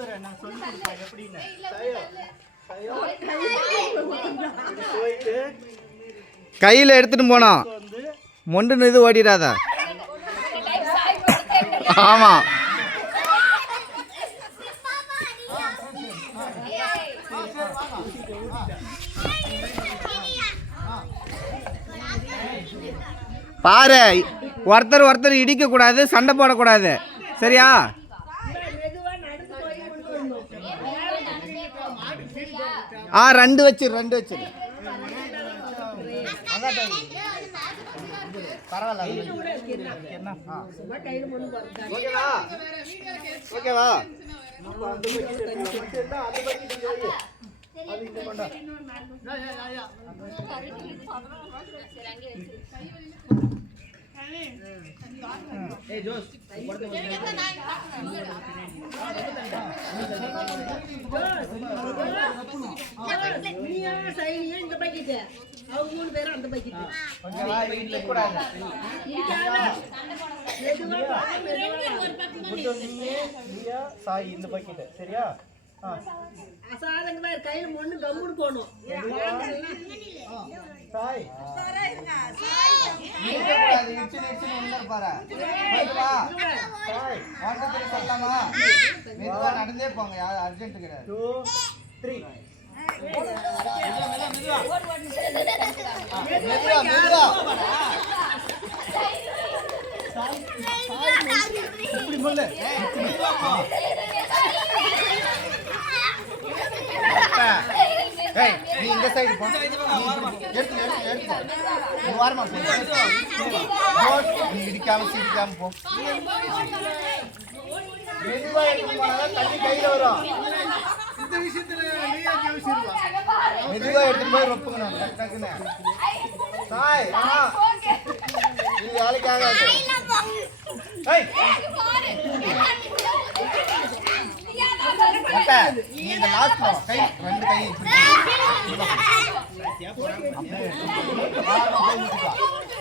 கொடுக்குறேன் நான் சொல்லி கொடுப்பேன் எப்படின்னு சையோ? சையோ? இப்படி போயிட்டு கையில் எடுத்துட்டு போனோம் வந்து மொண்டு இது ஓடிடாத ஆமாம் பாரு ஒருத்தர் ஒருத்தர் இடிக்க கூடாது சண்டை போடக்கூடாது. சரியா? ஆ ரெண்டு வச்சு ரெண்டு வச்சிரு என்ன ஓகேவா ஓகேவா இந்த பக்கெட்டு. அவங்க மூணு பேரும் அந்த பக்கெட்டு சாய் இந்த பக்கெட் சரியா ஆ அசாதங்க பேர் கையில மொண்ணு கம்முன்னு போகணும் சாய் நடந்தே போங்க யார் அர்ஜென்ட் கிடையாது டூ த்ரீ மெதுவா மெதுவா இப்படி சொல்லு ஏய் நீ இந்த சைடு போ எடுத்து எடுத்து எடுத்து நீ வாரமா போ. நீ இடிக்காம சீடிக்காம போ. மெதுவா எடுத்து போனாதான் தண்ணி கையில வரும். இந்த விஷயத்துல நீயா ஜெயிச்சிருவா மெதுவா எடுத்துட்டு போய் ரொப்புக்கணும் டக்கு டக்குன்னு. சாய் ஆ இது வேலைக்கு ஆகாது. ஏய். மொட்டை. நீ இந்த லாஸ்ட் கை ரெண்டு கை இப்படி.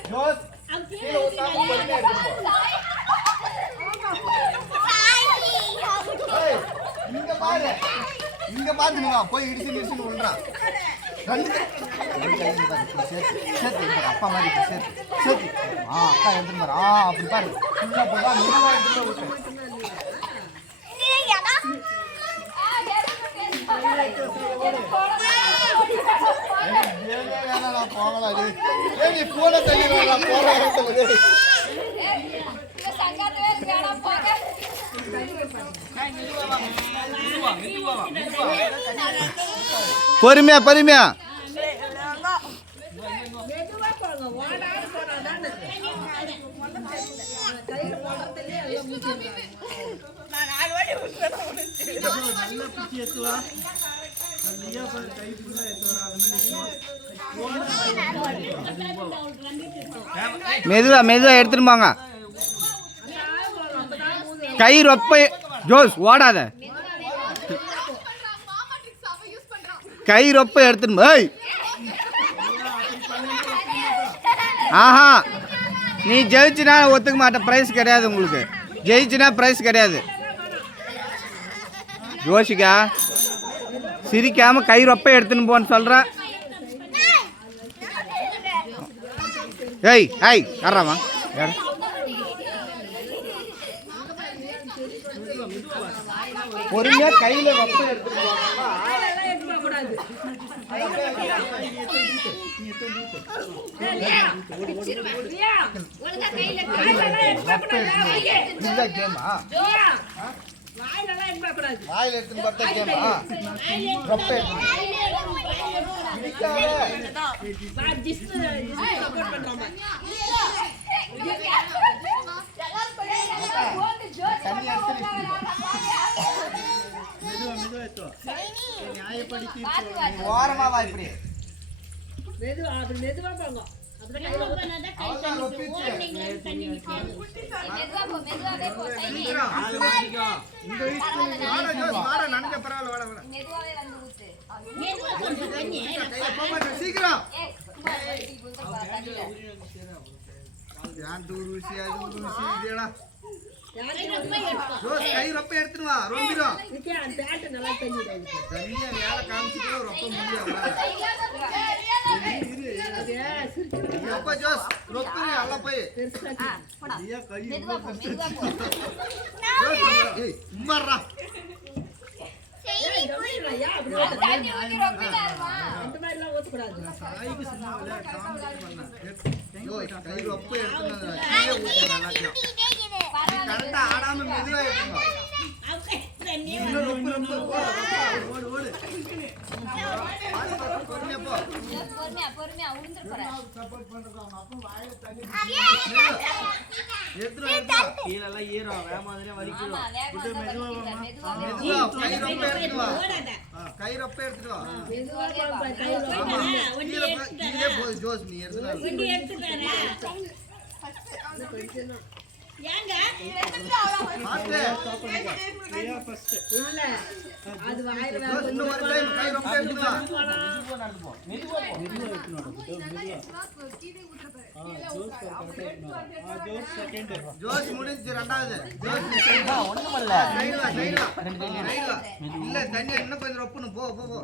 ஜோஸ் கீழே ஊத்தாம பொறுமையா இங்க பாரு. இங்க பாத்து போய் இடிச்சு இடிச்சு விழுறான் ரெண்டு சேர்த்து சேர்த்து அப்பா மாதிரி சேர்த்து சேர்த்து ஆ அக்கா எடுத்துட்டு ஆ அப்படி பாரு ஃபுல்லா போதா மெதுவா விட்டு ஏனே நான் போகலாம் டேய். ஏய் நீ போன தள்ளி நான் போற இடத்துல. பொறுமையா பொறுமையா போனாதானே கை மெதுவா மெதுவா எடுத்துருப்பாங்க கை ரொப்ப ஜோஸ் ஓடாத. கை ரொப்ப எடுத்துட்டு ஆஹா. நீ ஜெயிச்சுனா ஒத்துக்க மாட்டேன். ப்ரைஸ் கிடையாது உங்களுக்கு. ஜெயிச்சுனா ப்ரைஸ் கிடையாது. யோசிக்கா சிரிக்காம கை ரொப்ப எடுத்துன்னு போன்னு சொல்கிறேன் ஏய் ஏய் யாராமா யார்? பொறுமையா கையில ரொப்ப எடுத்துட்டு கேமா? வாயில எடுத்துன்னு பார்த்தா கேமா? ரொப்ப எடுத்து நியாயப்படுத்தி நீ ஓரமா வா இப்படி? மெதுவா அப்படி மெதுவா போங்க. சீக்கிரம். ரொப்ப எடுத்துட்டு வா ரொம்பிடும். வேலை காமிச்சிட்டு ரொப்ப அது ரொப்ப ஜோஸ் ரொப்பி அல்ல போய். ஐயா கை மெதுவா போ மெதுவா போ. ஏய் உம்மாறா ஏய், கம்முனுடா, ஏன் அப்படி ஓட்டுற? தண்ணி ஊத்தி ரொப்பிட்டாருமா அந்த மாதிரிலாம் ஊத்தக்கூடாது சாய்க்கு சும்மா விளையாட்டு காமிச்சிட்டு பண்ணேன் ஜோஸ் கை ரொப்ப எடுத்துட்டு கீழே ஊத்துற எல்லாத்தையும். கரெக்டா ஆடாம மெதுவா எடுத்துங்க இன்னும் ரொம்ப ரொம்ப போ, ரொம்ப ஓடு ஓடு ஆடு பக்கம் பொறுமையா போ பொறுமையா பொறுமையா உளுந்துற போற சப்போர்ட் பண்றது அவங்க அப்பா வாயில தண்ணி எடுத்துட்டு எடுத்துட்டு கீழ எல்லாம் ஈரம் வேகமா இது மெதுவா கை ரொப்ப எடுத்துட்டு வா. கீழே போ- கீழே போகுது ஜோஸ் நீ எடுத்துட்டு பாத்து ஐயா ஃபர்ஸ்ட் இல்ல, அது ஜோஸ் முடிஞ்சு ரெண்டாவது. ஒண்ணுமில்ல. இல்ல தண்ணி இன்னும் கொஞ்சம் ரொப்பணும். போ போ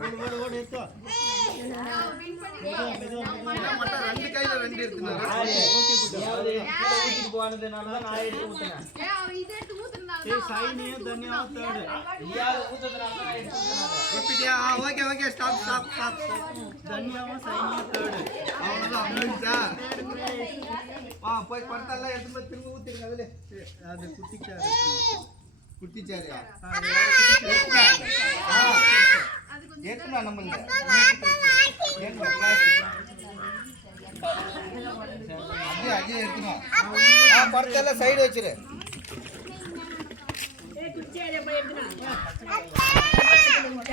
ரெண்டு கையில okay okay okay. Stop stop stop. தனியாவும் சைனியும் தேர்டு அவ்வளவுதான். முடிஞ்சா ஆ போய் படத்தெல்லாம் எடுத்து போய் திரும்ப ஊத்திருங்க அதுல. அது குட்டிக்கார குட்டி சேரியா ஆ அஜய் அஜய் எடுத்துமா ஆ பரத்தெல்லாம் சைடு வச்சிரு ஏ குச்சி அஜய் போய் எடுத்துனா